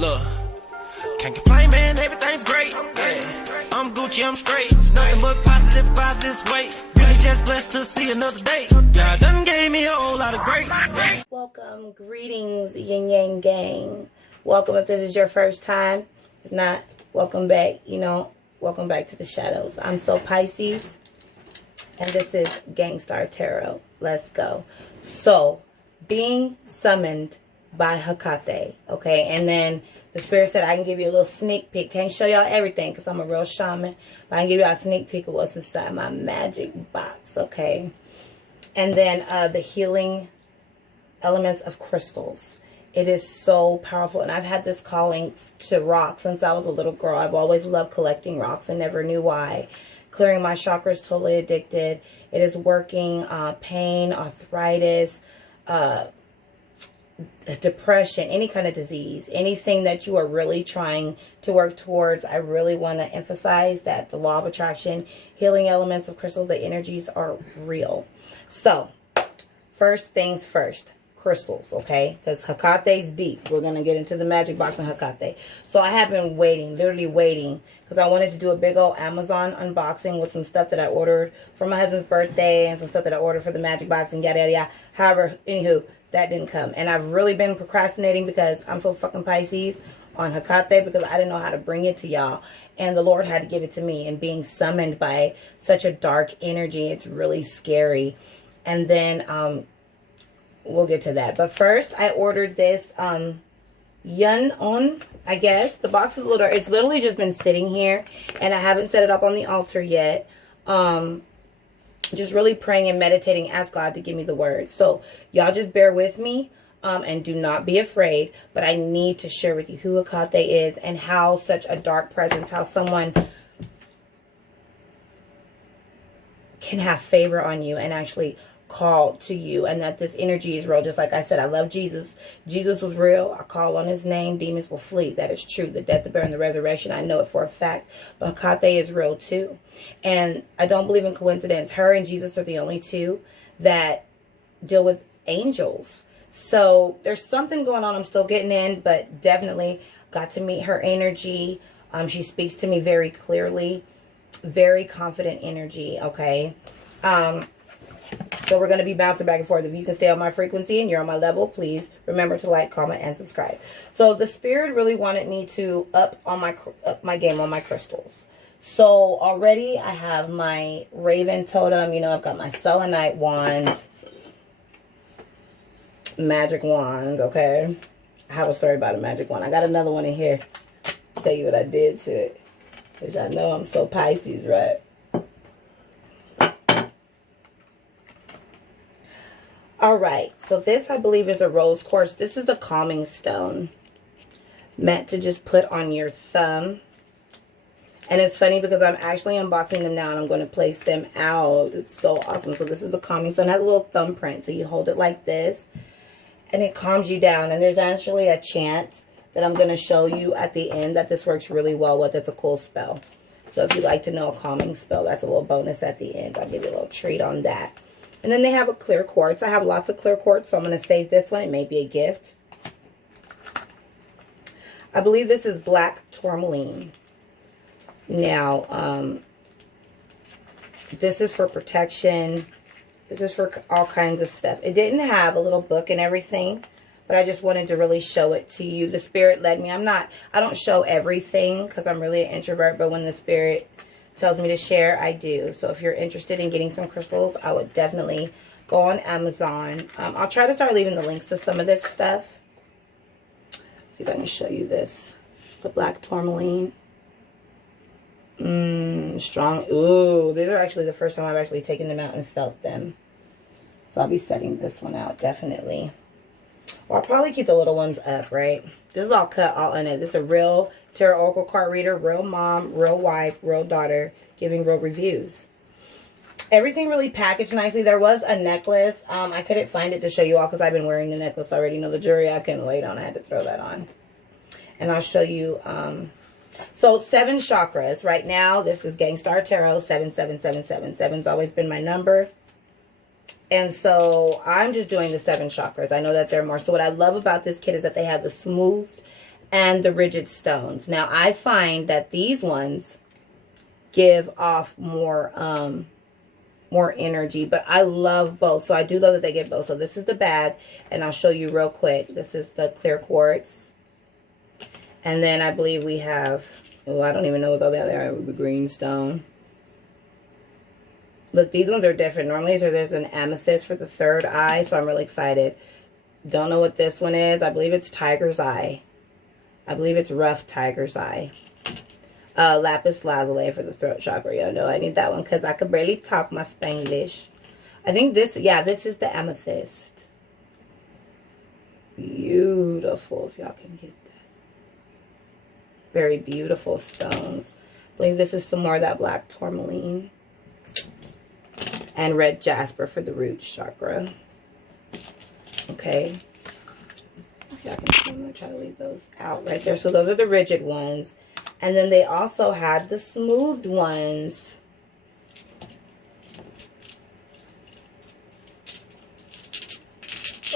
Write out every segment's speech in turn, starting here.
Look, can't complain, man, everything's great. Yeah, I'm Gucci, I'm straight. Nothing but positive vibes this way. Really just blessed to see another day. God done gave me a whole lot of grace. Welcome, greetings, Yin Yang Gang. Welcome if this is your first time. If not, welcome back. You know, welcome back to the shadows. I'm So Pisces, and this is Gangstar Tarot. Let's go. So, being summoned by Hecate, okay? And then the spirit said I can give you a little sneak peek. Can't show y'all everything because I'm a real shaman, but I can give y'all a sneak peek of what's inside my magic box, okay? And then the healing elements of crystals. It is so powerful, and I've had this calling to rocks since I was a little girl. I've always loved collecting rocks and never knew why. Clearing my chakras, totally addicted. It is working. Pain, arthritis, depression, any kind of disease, anything that you are really trying to work towards. I really want to emphasize that the law of attraction, healing elements of crystal, the energies are real. So, first things first. Crystals, okay? Because Hecate's deep. We're going to get into the magic box of Hecate. So I have been waiting, literally waiting, because I wanted to do a big old Amazon unboxing with some stuff that I ordered for my husband's birthday and some stuff that I ordered for the magic box and yada, yada, yada. However, anywho, that didn't come. And I've really been procrastinating because I'm so fucking Pisces on Hecate because I didn't know how to bring it to y'all. And the Lord had to give it to me. And being summoned by such a dark energy, it's really scary. And then, we'll get to that. But first, I ordered this Yun On, I guess. The box is a little, it's literally just been sitting here. And I haven't set it up on the altar yet. Just really praying and meditating, ask God to give me the word. So, y'all just bear with me. And do not be afraid. But I need to share with you who Hecate is and how such a dark presence, how someone can have favor on you and actually called to you, and that this energy is real. Just like I said, I love Jesus. Jesus was real. I call on his name, demons will flee. That is true. The death, the burial, and the resurrection, I know it for a fact. But Hecate is real too. And I don't believe in coincidence. Her and Jesus are the only two that deal with angels. So there's something going on I'm still getting in, but definitely got to meet her energy. She speaks to me very clearly. Very confident energy, okay? So we're going to be bouncing back and forth. If you can stay on my frequency and you're on my level, please remember to like, comment, and subscribe. So the spirit really wanted me to up my game on my crystals. So already I have my Raven totem. You know, I've got my selenite wand, magic wand, okay? I have a story about a magic wand. I got another one in here to tell you what I did to it. Because I know I'm so Pisces, right? Alright, so this I believe is a rose quartz. This is a calming stone meant to just put on your thumb. And it's funny because I'm actually unboxing them now and I'm going to place them out. It's so awesome. So this is a calming stone. It has a little thumbprint. So you hold it like this and it calms you down. And there's actually a chant that I'm going to show you at the end that this works really well with. It's a cool spell. So if you'd like to know a calming spell, that's a little bonus at the end. I'll give you a little treat on that. And then they have a clear quartz. I have lots of clear quartz, so I'm going to save this one. It may be a gift. I believe this is black tourmaline. Now, this is for protection. This is for all kinds of stuff. It didn't have a little book and everything, but I just wanted to really show it to you. The spirit led me. I don't show everything because I'm really an introvert, but when the spirit tells me to share, I do. So if you're interested in getting some crystals, I would definitely go on Amazon. I'll try to start leaving the links to some of this stuff. See if I can show you this. The black tourmaline. Strong. Ooh, these are actually the first time I've actually taken them out and felt them. So I'll be setting this one out, definitely. Well, I'll probably keep the little ones up, right? This is all cut, all in it. This is a real tarot oracle card reader, real mom, real wife, real daughter, giving real reviews. Everything really packaged nicely. There was a necklace. I couldn't find it to show you all because I've been wearing the necklace already. You know, the jewelry I couldn't wait on. I had to throw that on. And I'll show you. So 7 chakras. Right now, this is Gangstar Tarot, 77777. 7's always been my number. And so I'm just doing the 7 chakras. I know that there are more. So what I love about this kit is that they have the smoothed and the rigid stones. Now, I find that these ones give off more energy, but I love both. So I do love that they get both. So this is the bag, and I'll show you real quick. This is the clear quartz. And then I believe we have, oh, I don't even know what the other are, the green stone. Look, these ones are different. Normally there's an amethyst for the third eye, so I'm really excited. Don't know what this one is. I believe it's tiger's eye. I believe it's rough tiger's eye. Lapis lazuli for the throat chakra. Y'all know I need that one because I could barely talk my Spanglish. I think this, yeah, this is the amethyst. Beautiful, if y'all can get that. Very beautiful stones. I believe this is some more of that black tourmaline. And red jasper for the root chakra. Okay. If y'all can see, I'm going to try to leave those out right there. So those are the rigid ones. And then they also had the smoothed ones.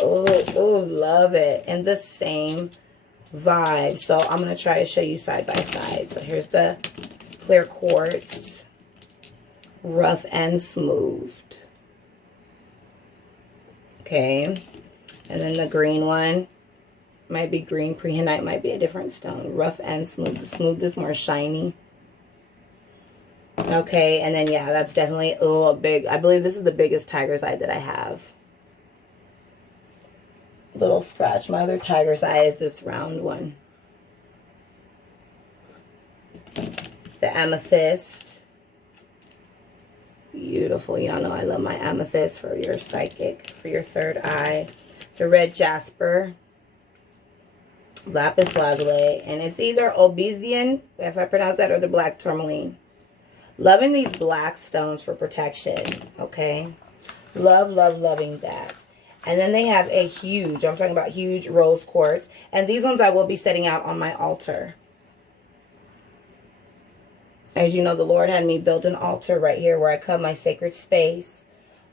Oh, love it. And the same vibe. So I'm going to try to show you side by side. So here's the clear quartz. Rough and smoothed. Okay. And then the green one. Might be green. Prehenite might be a different stone. Rough and smooth. The smooth is more shiny. Okay, and then yeah, that's definitely, oh, a big, I believe this is the biggest tiger's eye that I have. Little scratch. My other tiger's eye is this round one. The amethyst. Beautiful. Y'all know I love my amethyst for your psychic, for your third eye. The red jasper. Lapis lazuli, and it's either obsidian, if I pronounce that, or the black tourmaline. Loving these black stones for protection, okay? Loving that. And then they have a huge, I'm talking about huge rose quartz, and these ones I will be setting out on my altar. As you know, the Lord had me build an altar right here where I cut my sacred space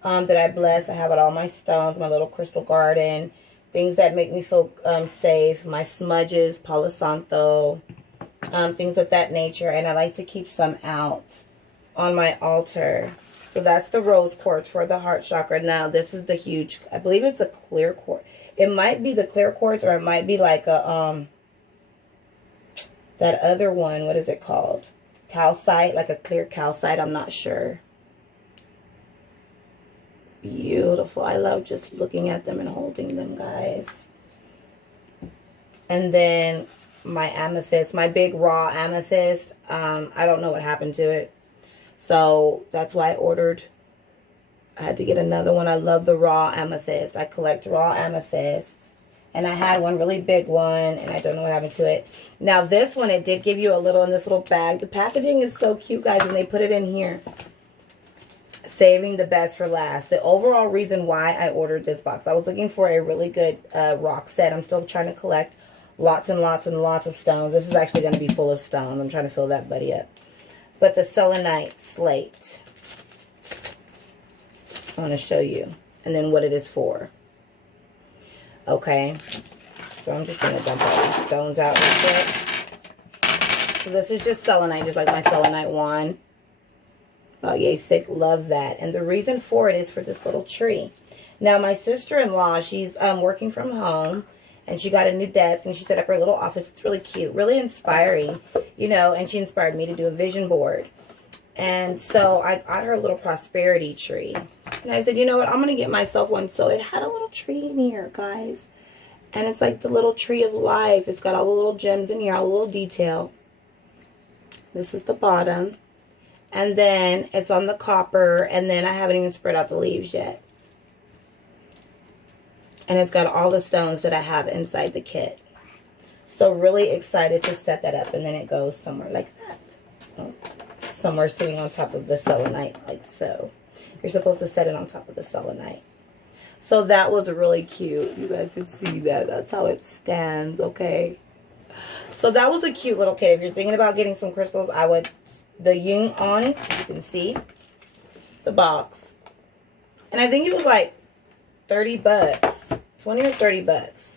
that I bless. I have it all my stones, my little crystal garden, things that make me feel safe, my smudges, Palo Santo, things of that nature. And I like to keep some out on my altar. So that's the rose quartz for the heart chakra. Now, this is the huge, I believe it's a clear quartz. It might be the clear quartz, or it might be like a, that other one, what is it called? Calcite, like a clear calcite, I'm not sure. Beautiful. I love just looking at them and holding them, guys. And then my amethyst, my big raw amethyst, I don't know what happened to it. So that's why I had to get another one. I love the raw amethyst. I collect raw amethyst. And I had one really big one, and I don't know what happened to it. Now this one, it did give you a little in this little bag. The packaging is so cute, guys, and they put it in here. Saving the best for last. The overall reason why I ordered this box, I was looking for a really good rock set. I'm still trying to collect lots and lots and lots of stones. This is actually going to be full of stones. I'm trying to fill that buddy up. But the selenite slate, I want to show you. And then what it is for. Okay. So I'm just going to dump all these stones out real quick. So this is just selenite, just like my selenite wand. Oh, yay, thick. Love that. And the reason for it is for this little tree. Now, my sister-in-law, she's working from home, and she got a new desk, and she set up her little office. It's really cute, really inspiring, you know, and she inspired me to do a vision board. And so I got her a little prosperity tree. And I said, you know what, I'm going to get myself one. So it had a little tree in here, guys. And it's like the little tree of life. It's got all the little gems in here, all the little detail. This is the bottom. And then it's on the copper. And then I haven't even spread out the leaves yet. And it's got all the stones that I have inside the kit. So really excited to set that up. And then it goes somewhere like that. Oh, somewhere sitting on top of the selenite like so. You're supposed to set it on top of the selenite. So that was really cute. You guys can see that. That's how it stands, okay? So that was a cute little kit. If you're thinking about getting some crystals, I would... The Ying On, you can see the box. And I think it was like 30 bucks. 20 or 30 bucks.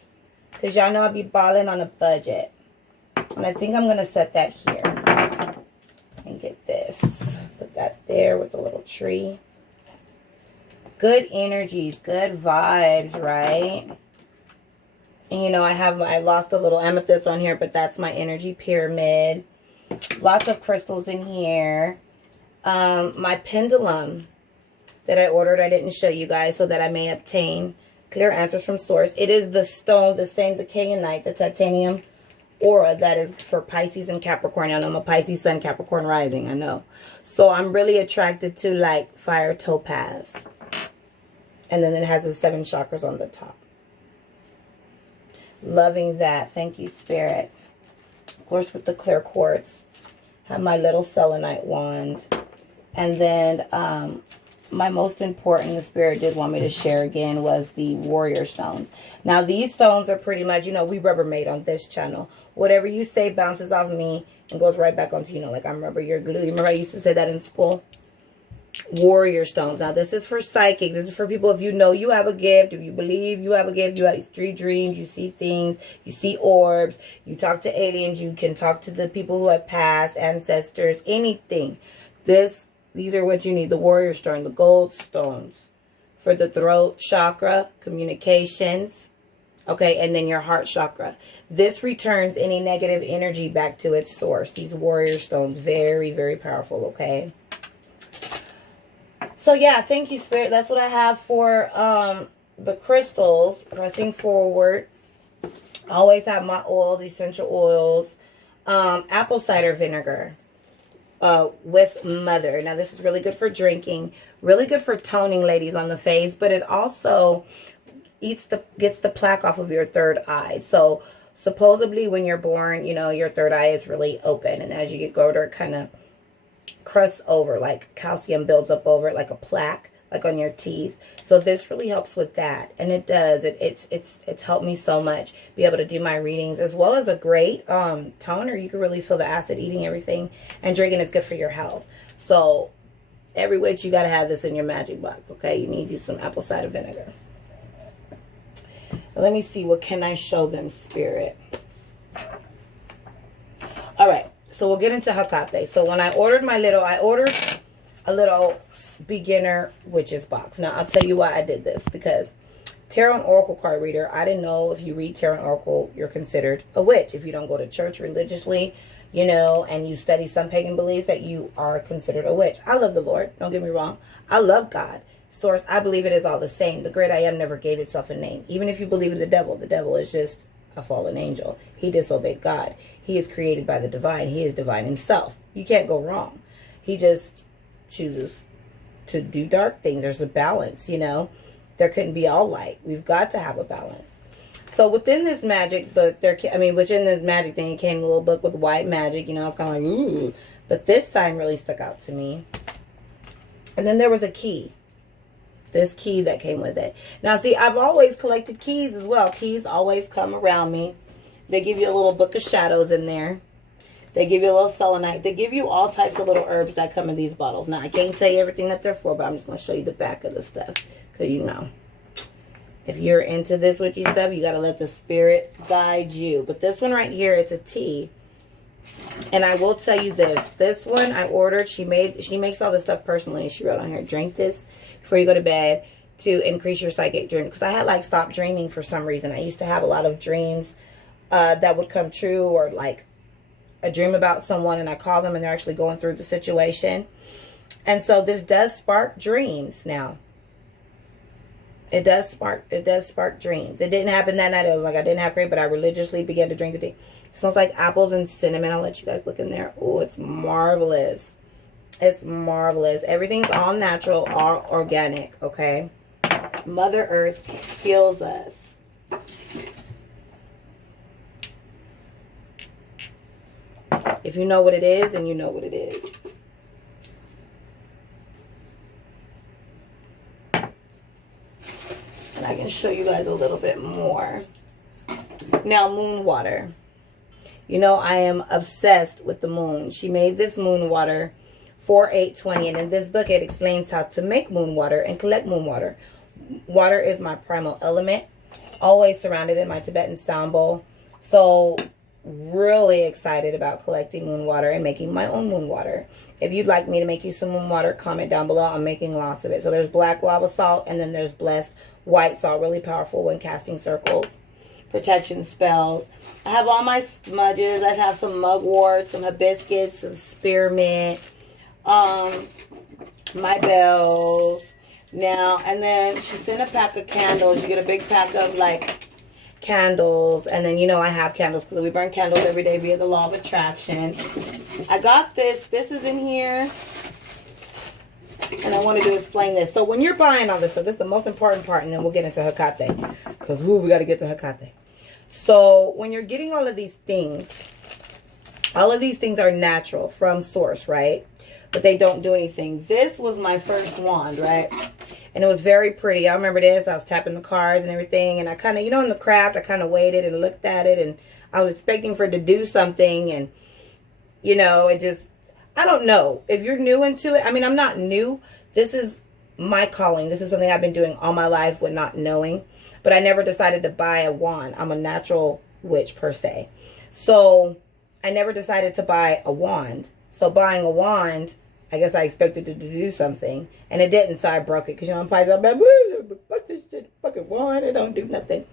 Because y'all know I'll be balling on a budget. And I think I'm going to set that here. And get this. Put that there with the little tree. Good energies, good vibes, right? And you know, I lost a little amethyst on here, but that's my energy pyramid. Lots of crystals in here. My pendulum that I ordered, I didn't show you guys, so that I may obtain clear answers from source. It is the stone, the same, the Kyanite, the titanium aura that is for Pisces and Capricorn. I know I'm a Pisces sun, Capricorn rising, I know. So I'm really attracted to like fire topaz. And then it has the 7 chakras on the top. Loving that. Thank you, Spirit. Of course, with the clear quartz. Have my little selenite wand. And then my most important, the Spirit did want me to share again, was the warrior stones. Now, these stones are pretty much, you know, we Rubbermaid on this channel. Whatever you say bounces off me and goes right back onto, you know, like I remember your glue. You remember I used to say that in school? Warrior stones. Now, this is for psychics. This is for people, if you know you have a gift, if you believe you have a gift, you have dreams, you see things, you see orbs, you talk to aliens, you can talk to the people who have passed, ancestors, anything. These are what you need. The warrior stone, the gold stones for the throat chakra, communications, okay, and then your heart chakra. This returns any negative energy back to its source. These warrior stones, very, very powerful, okay? So, yeah, thank you, Spirit. That's what I have for the crystals. Pressing forward. Always have my oils, essential oils. Apple cider vinegar with mother. Now, this is really good for drinking. Really good for toning, ladies, on the face. But it also gets the plaque off of your third eye. So, supposedly, when you're born, you know, your third eye is really open. And as you get older, it kind of crusts over, like calcium builds up over it, like a plaque, like on your teeth. So this really helps with that, and it does. It's helped me so much be able to do my readings, as well as a great toner. You can really feel the acid eating everything, and drinking is good for your health. So every witch, you got to have this in your magic box, okay? You need you some apple cider vinegar. Let me see, what can I show them, Spirit? All right. So we'll get into Hecate. So when I ordered I ordered a little beginner witches box. Now, I'll tell you why I did this. Because tarot and oracle card reader, I didn't know if you read tarot and oracle, you're considered a witch. If you don't go to church religiously, you know, and you study some pagan beliefs, that you are considered a witch. I love the Lord. Don't get me wrong. I love God. Source, I believe it is all the same. The great I am never gave itself a name. Even if you believe in the devil is just a fallen angel. He disobeyed God. He is created by the divine. He is divine himself. You can't go wrong. He just chooses to do dark things. There's a balance, you know. There couldn't be all light. We've got to have a balance. So within this magic book, within this magic thing, it came a little book with white magic. You know, it's kind of like, ooh. But this sign really stuck out to me. And then there was a key. This key that came with it. Now, see, I've always collected keys as well. Keys always come around me. They give you a little book of shadows in there. They give you a little selenite. They give you all types of little herbs that come in these bottles. Now, I can't tell you everything that they're for, but I'm just going to show you the back of the stuff. Because, you know, if you're into this witchy stuff, you got to let the Spirit guide you. But this one right here, it's a tea. And I will tell you this. This one I ordered. She makes all this stuff personally. And she wrote on here, drink this before you go to bed to increase your psychic dream. Because I had, like, stopped dreaming for some reason. I used to have a lot of dreams that would come true, or like a dream about someone and I call them and they're actually going through the situation. And so this does spark dreams now. It does spark dreams. It didn't happen that night. It was like I didn't have great, but I religiously began to drink the tea. It smells like apples and cinnamon. I'll let you guys look in there. Oh, it's marvelous. It's marvelous. Everything's all natural, all organic, okay? Mother Earth heals us. If you know what it is, then you know what it is. And I can show you guys a little bit more. Now, moon water. You know, I am obsessed with the moon. She made this moon water for 820. And in this book, it explains how to make moon water and collect moon water. Water is my primal element. Always surrounded in my Tibetan sound bowl. So really excited about collecting moon water and making my own moon water. If you'd like me to make you some moon water, comment down below. I'm making lots of it. So there's black lava salt, and then there's blessed white salt, really powerful when casting circles. Protection spells. I have all my smudges. I have some mugwort, some hibiscus, some spearmint, my bells. Now, and then she sent a pack of candles. You get a big pack of like candles, and then you know I have candles because we burn candles every day via the law of attraction. I got this. This is in here, and I wanted to explain this. So when you're buying all this stuff, this is the most important part, and then we'll get into Hecate, because we got to get to Hecate. So when you're getting all of these things are natural from source, right? But they don't do anything. This was my first wand, right? And it was very pretty. I remember this. I was tapping the cards and everything. And I kind of, you know, in the craft, I kind of waited and looked at it. And I was expecting for it to do something. And, you know, it just, I don't know. If you're new into it, I mean, I'm not new. This is my calling. This is something I've been doing all my life with not knowing. But I never decided to buy a wand. I'm a natural witch per se. So I never decided to buy a wand. So buying a wand, I guess I expected it to do something, and it didn't, so I broke it. Because, you know, I'm probably like, fuck this shit, fucking wand, it don't do nothing.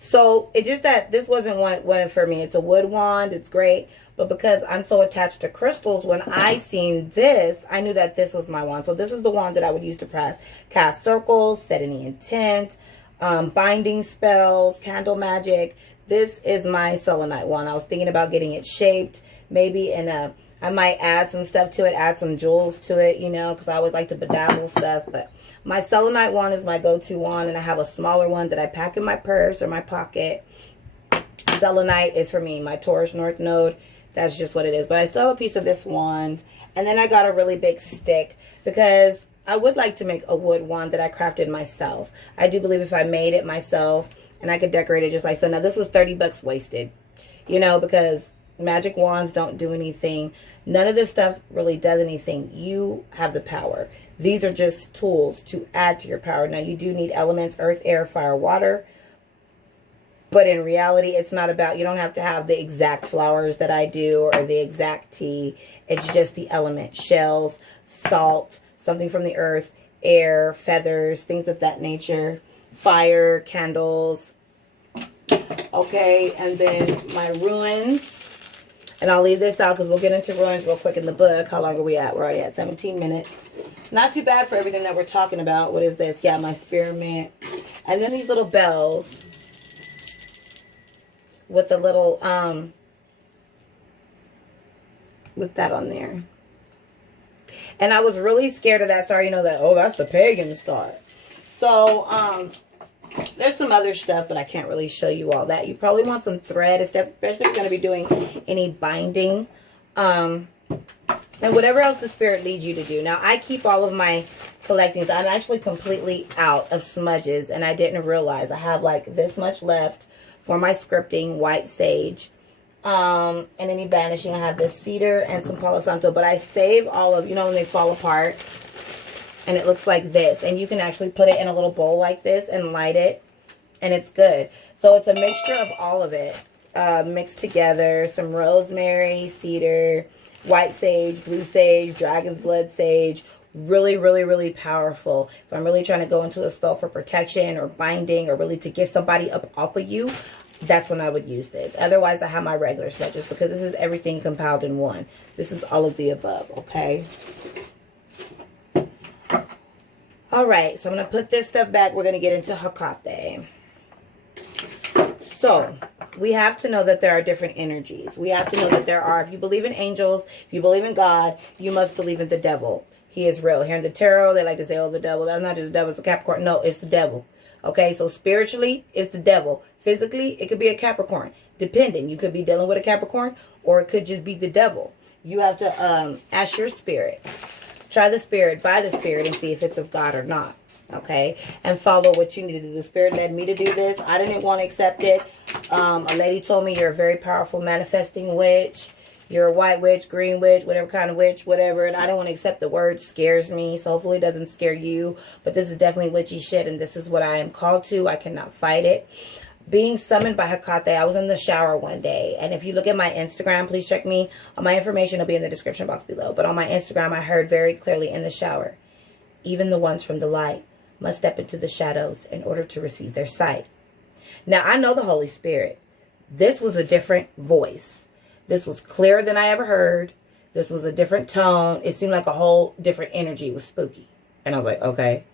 So, it's just that this wasn't one for me. It's a wood wand, it's great, but because I'm so attached to crystals, when I seen this, I knew that this was my wand. So, this is the wand that I would use to cast circles, set any intent, binding spells, candle magic. This is my selenite wand. I was thinking about getting it shaped, maybe in a... I might add some stuff to it, add some jewels to it, you know, because I always like to bedazzle stuff. But my selenite wand is my go-to wand, and I have a smaller one that I pack in my purse or my pocket. Selenite is for me, my Taurus North Node. That's just what it is. But I still have a piece of this wand. And then I got a really big stick because I would like to make a wood wand that I crafted myself. I do believe if I made it myself and I could decorate it just like so. Now, this was 30 bucks wasted, you know, because magic wands don't do anything. None of this stuff really does anything. You have the power. These are just tools to add to your power. Now, you do need elements, earth, air, fire, water. But in reality, it's not about, you don't have to have the exact flowers that I do or the exact tea. It's just the element. Shells, salt, something from the earth, air, feathers, things of that nature. Fire, candles. Okay, and then my ruins. And I'll leave this out because we'll get into ruins real quick in the book. How long are we at? We're already at 17 minutes. Not too bad for everything that we're talking about. What is this? Yeah, my spearmint. And then these little bells with the little, with that on there. And I was really scared of that star. You know that, oh, that's the pagan star. So, there's some other stuff, but I can't really show you all that. You probably want some thread, especially if you're going to be doing any binding. And whatever else the spirit leads you to do. Now, I keep all of my collectings. I'm actually completely out of smudges, and I didn't realize. I have like this much left for my scripting, white sage. And any banishing, I have this cedar and some Palo Santo. But I save all of, you know, when they fall apart. And it looks like this. And you can actually put it in a little bowl like this and light it. And it's good. So it's a mixture of all of it. Mixed together. Some rosemary, cedar, white sage, blue sage, dragon's blood sage. Really, really, really powerful. If I'm really trying to go into a spell for protection or binding or really to get somebody up off of you, that's when I would use this. Otherwise, I have my regular smudges because this is everything compiled in one. This is all of the above, okay? All right, so I'm going to put this stuff back. We're going to get into Hecate. So, we have to know that there are different energies. We have to know that there are, if you believe in angels, if you believe in God, you must believe in the devil. He is real. Here in the tarot, they like to say, oh, the devil. That's not just the devil, it's a Capricorn. No, it's the devil. Okay, so spiritually, it's the devil. Physically, it could be a Capricorn. Depending. You could be dealing with a Capricorn, or it could just be the devil. You have to ask your spirit. Try the spirit, by the spirit, and see if it's of God or not. Okay? And follow what you need to do. The spirit led me to do this. I didn't want to accept it. A lady told me you're a very powerful manifesting witch. You're a white witch, green witch, whatever kind of witch, whatever. And I don't want to accept the word. Scares me. So hopefully it doesn't scare you. But this is definitely witchy shit. And this is what I am called to. I cannot fight it. being summoned by Hecate. I was in the shower one day, and if you look at my Instagram, please check me. My information will be in the description box below. But on my Instagram, I heard very clearly in the shower, even the ones from the light must step into the shadows in order to receive their sight. Now, I know the Holy Spirit. This was a different voice. This was clearer than I ever heard. This was a different tone. It seemed like a whole different energy. It was spooky. And I was like, okay,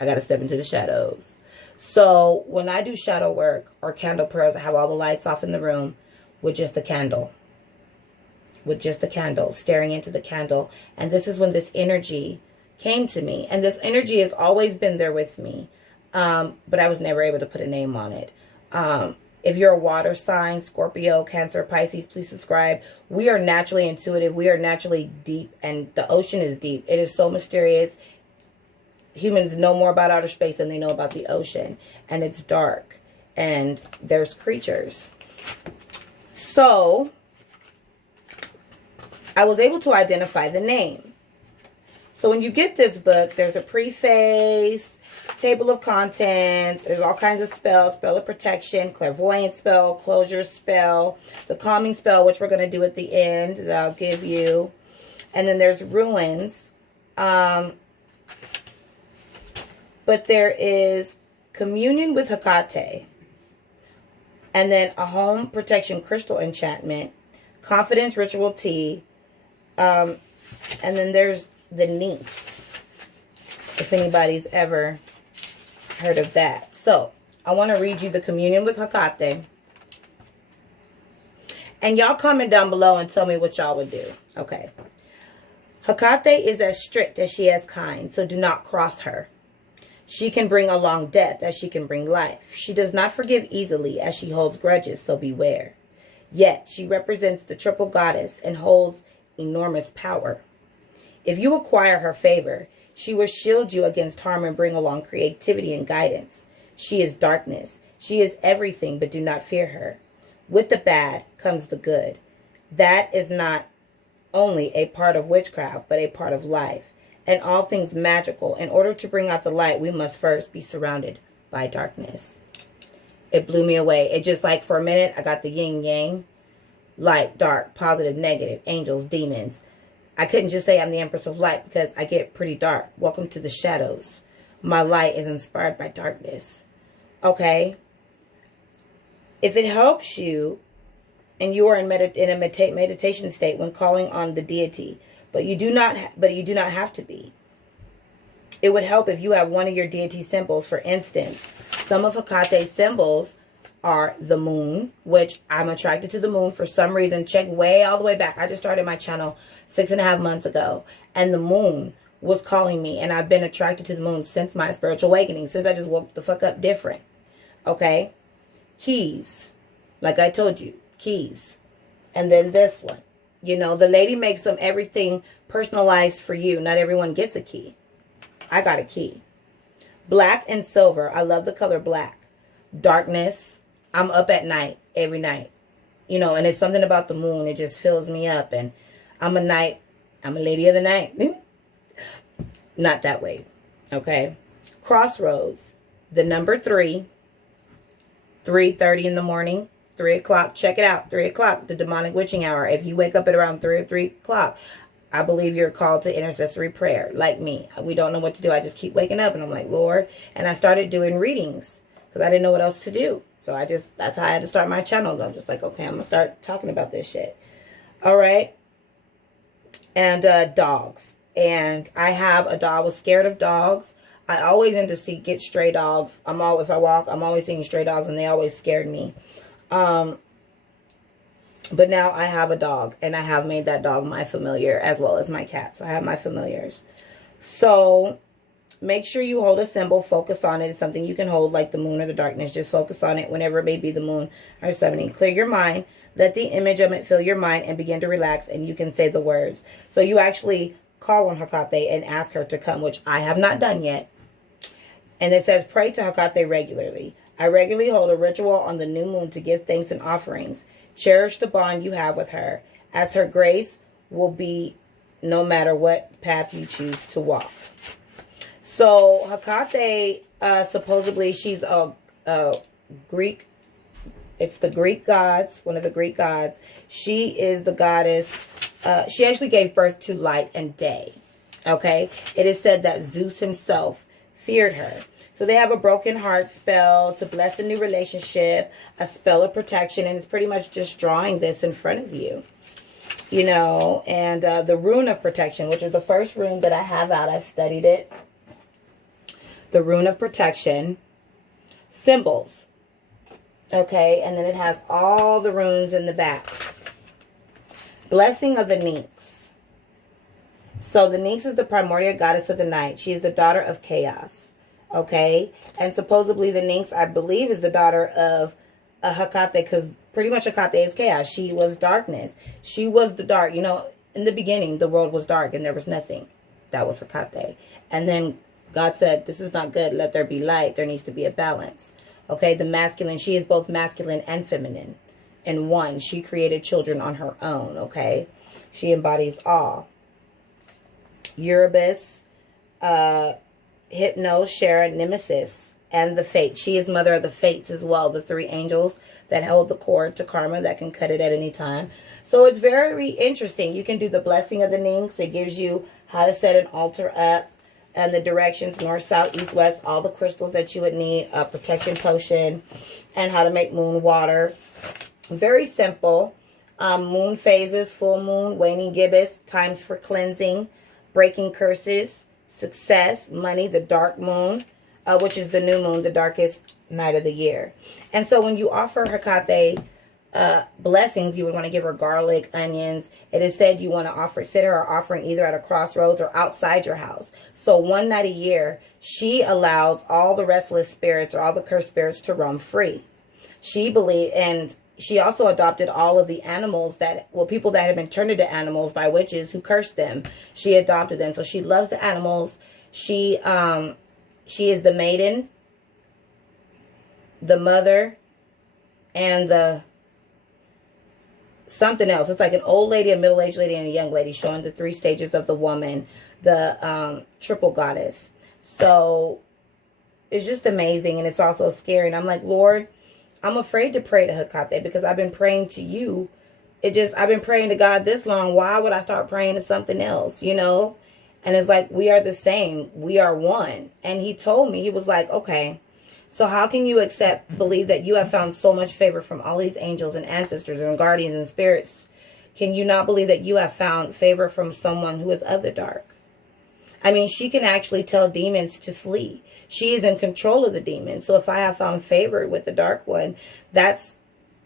I got to step into the shadows. So when I do shadow work or candle prayers, I have all the lights off in the room with just the candle. With just the candle, staring into the candle. And this is when this energy came to me. And this energy has always been there with me. But I was never able to put a name on it. If you're a water sign, Scorpio, Cancer, Pisces, please subscribe. We are naturally intuitive. We are naturally deep. And the ocean is deep. It is so mysterious. Humans know more about outer space than they know about the ocean. And it's dark. And there's creatures. So, I was able to identify the name. So when you get this book, there's a preface, table of contents, there's all kinds of spells, spell of protection, clairvoyant spell, closure spell, the calming spell, which we're going to do at the end that I'll give you. And then there's ruins. But there is communion with Hecate. And then a home protection crystal enchantment, confidence ritual tea. And then there's the Nix, if anybody's ever heard of that. So, I want to read you the communion with Hecate. And y'all comment down below and tell me what y'all would do. Okay. Hecate is as strict as she is kind, so do not cross her. She can bring along death as she can bring life. She does not forgive easily as she holds grudges, so beware. Yet, she represents the triple goddess and holds enormous power. If you acquire her favor, she will shield you against harm and bring along creativity and guidance. She is darkness. She is everything, but do not fear her. With the bad comes the good. That is not only a part of witchcraft, but a part of life. And all things magical. In order to bring out the light, we must first be surrounded by darkness. It blew me away. It just like for a minute, I got the yin yang. Light, dark, positive, negative, angels, demons. I couldn't just say I'm the Empress of Light because I get pretty dark. Welcome to the shadows. My light is inspired by darkness. Okay? If it helps you and you are in a meditation state when calling on the deity, but you do not have to be. It would help if you have one of your deity symbols. For instance, some of Hecate's symbols are the moon, which I'm attracted to the moon for some reason. Check way all the way back. I just started my channel 6.5 months ago, and the moon was calling me, and I've been attracted to the moon since my spiritual awakening, since I just woke the fuck up different. Okay? Keys. Like I told you, keys. And then this one. You know, the lady makes them everything personalized for you. Not everyone gets a key. I got a key. Black and silver. I love the color black. Darkness. I'm up at night, every night. You know, and it's something about the moon. It just fills me up. And I'm a lady of the night. Not that way. Okay. Crossroads. The number 3. 3:30 in the morning. 3 o'clock. Check it out. 3 o'clock. The demonic witching hour. If you wake up at around 3 or 3 o'clock, I believe you're called to intercessory prayer. Like me. We don't know what to do. I just keep waking up. And I'm like, Lord. And I started doing readings. Because I didn't know what else to do. So that's how I had to start my channel. I'm just like, okay, I'm going to start talking about this shit. All right. And dogs. And I have a dog. I was scared of dogs. I always get stray dogs. If I walk, I'm always seeing stray dogs, and they always scared me. But now I have a dog, and I have made that dog my familiar as well as my cat. So I have my familiars. So make sure you hold a symbol, focus on it. It's something you can hold like the moon or the darkness. Just focus on it whenever it may be the moon or summoning. Clear your mind. Let the image of it fill your mind and begin to relax, and you can say the words. So you actually call on Hecate and ask her to come, which I have not done yet. And it says, pray to Hecate regularly. I regularly hold a ritual on the new moon to give thanks and offerings. Cherish the bond you have with her, as her grace will be no matter what path you choose to walk. So Hecate, supposedly she's a Greek. It's the Greek gods, one of the Greek gods. She is the goddess. She actually gave birth to light and day. Okay? It is said that Zeus himself feared her. So they have a broken heart spell to bless a new relationship, a spell of protection, and it's pretty much just drawing this in front of you. You know, and the rune of protection, which is the first rune that I have out. I've studied it. The rune of protection. Symbols. Okay, and then it has all the runes in the back. Blessing of the Nyx. So the Nyx is the primordial goddess of the night. She is the daughter of chaos. Okay, and supposedly the Nyx, I believe, is the daughter of Hecate, because pretty much Hecate is chaos. She was darkness. She was the dark. You know, in the beginning, the world was dark and there was nothing. That was Hecate. And then God said, this is not good. Let there be light. There needs to be a balance. Okay, the masculine, she is both masculine and feminine in one. She created children on her own, okay? She embodies all. Erebus, Hypno, Sharon, Nemesis, and the Fates. She is mother of the Fates as well, the 3 angels that hold the cord to karma that can cut it at any time. So it's very interesting. You can do the blessing of the Nyx. It gives you how to set an altar up. And the directions, north, south, east, west, all the crystals that you would need, a protection potion, and how to make moon water. Very simple. Moon phases, full moon, waning gibbous, times for cleansing, breaking curses, success, money, the dark moon, which is the new moon, the darkest night of the year. And so when you offer Hecate blessings, you would want to give her garlic, onions. It is said you want to sit her offering either at a crossroads or outside your house. So one night a year, she allows all the restless spirits or all the cursed spirits to roam free. She believed, and she also adopted all of the animals that, well, people that had been turned into animals by witches who cursed them. She adopted them. So she loves the animals. She is the maiden, the mother, and the something else. It's like an old lady, a middle-aged lady, and a young lady, showing the 3 stages of the woman, the triple goddess. So it's just amazing, and it's also scary. And I'm like, Lord, I'm afraid to pray to Hecate because I've been praying to you. I've been praying to God this long. Why would I start praying to something else, you know? And it's like, we are the same. We are one. And he told me, he was like, okay, so how can you believe that you have found so much favor from all these angels and ancestors and guardians and spirits? Can you not believe that you have found favor from someone who is of the dark? I mean, she can actually tell demons to flee. She is in control of the demons. So if I have found favor with the dark one, that's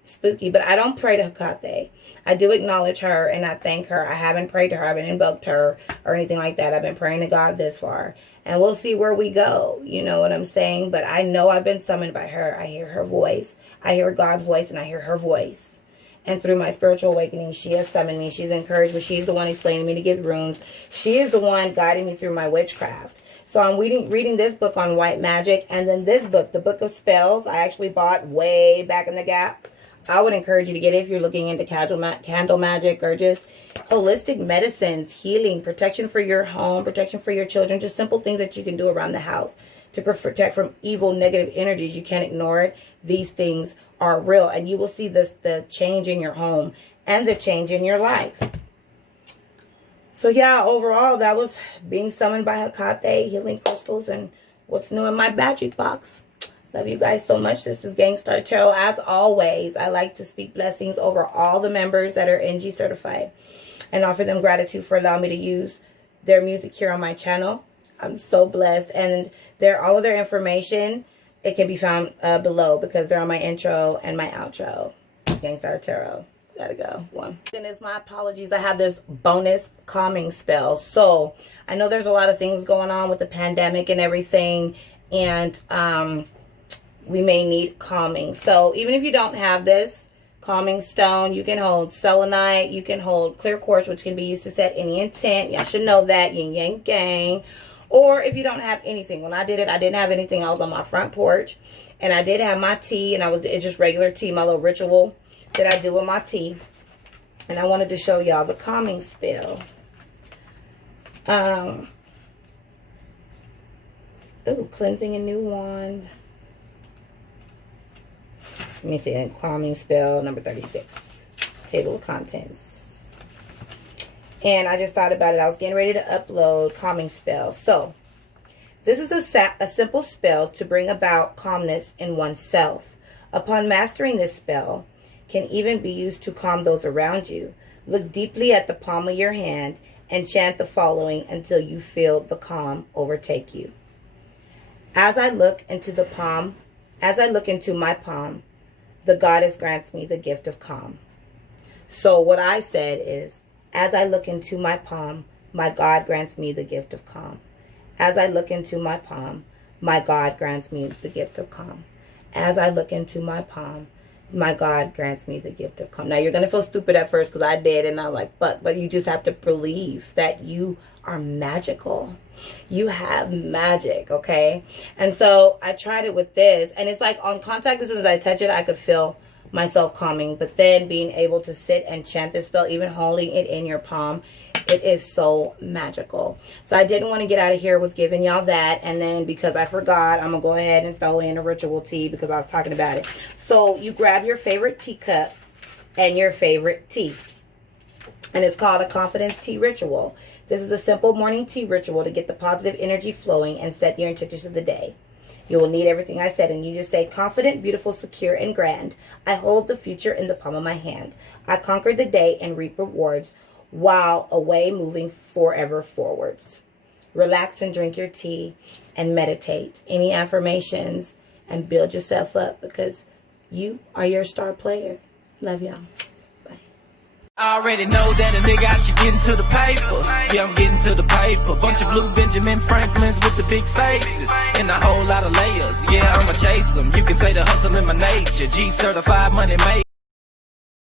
spooky. But I don't pray to Hecate. I do acknowledge her and I thank her. I haven't prayed to her. I haven't invoked her or anything like that. I've been praying to God this far. And we'll see where we go. You know what I'm saying? But I know I've been summoned by her. I hear her voice. I hear God's voice and I hear her voice. And through my spiritual awakening, she has summoned me. She's encouraged me. She's the one explaining me to get runes. She is the one guiding me through my witchcraft. So I'm reading this book on white magic. And then this book, the Book of Spells, I actually bought way back in the gap. I would encourage you to get it if you're looking into candle magic or just holistic medicines, healing, protection for your home, protection for your children, just simple things that you can do around the house to protect from evil, negative energies. You can't ignore it. These things are real, and you will see the change in your home and the change in your life. So yeah, overall, that was being summoned by Hecate, healing crystals, and what's new in my magic box. Love you guys so much. This is Gangstar Tarot. As always, I like to speak blessings over all the members that are NG certified and offer them gratitude for allowing me to use their music here on my channel. I'm so blessed. And all of their information, it can be found below because they're on my intro and my outro. Gangstar Tarot. Gotta go. One. Goodness, my apologies. I have this bonus calming spell. So I know there's a lot of things going on with the pandemic and everything. And we may need calming. So even if you don't have this calming stone, you can hold selenite, you can hold clear quartz, which can be used to set any intent. Y'all should know that. Yin yang gang. Or if you don't have anything. When I did it, I didn't have anything. I was on my front porch and I did have my tea, and it's just regular tea, my little ritual that I do with my tea. And I wanted to show y'all the calming spell. Ooh, cleansing a new wand. Let me see, calming spell number 36. Table of contents. And I just thought about it. I was getting ready to upload calming spell. So, this is a simple spell to bring about calmness in oneself. Upon mastering this spell, can even be used to calm those around you. Look deeply at the palm of your hand and chant the following until you feel the calm overtake you. As I look into my palm, the goddess grants me the gift of calm. So what I said is, as I look into my palm, my God grants me the gift of calm. As I look into my palm, my God grants me the gift of calm. As I look into my palm, my God grants me the gift of calm. Now, you're going to feel stupid at first because I did, and I was like, but you just have to believe that you are magical. You have magic, okay? And so I tried it with this, and it's like on contact, as soon as I touch it, I could feel myself calming. But then being able to sit and chant this spell, even holding it in your palm, it is so magical. So I didn't want to get out of here with giving y'all that. And then because I forgot, I'm going to go ahead and throw in a ritual tea because I was talking about it. So you grab your favorite teacup and your favorite tea. And it's called a confidence tea ritual. This is a simple morning tea ritual to get the positive energy flowing and set your intentions of the day. You will need everything I said, and you just say, confident, beautiful, secure, and grand. I hold the future in the palm of my hand. I conquer the day and reap rewards while away moving forever forwards. Relax and drink your tea and meditate. Any affirmations and build yourself up because you are your star player. Love y'all. I already know that a nigga out, you getting to the paper. Yeah, I'm getting to the paper. Bunch of blue Benjamin Franklins with the big faces and a whole lot of layers. Yeah, I'ma chase them. You can say the hustle in my nature. G certified money made.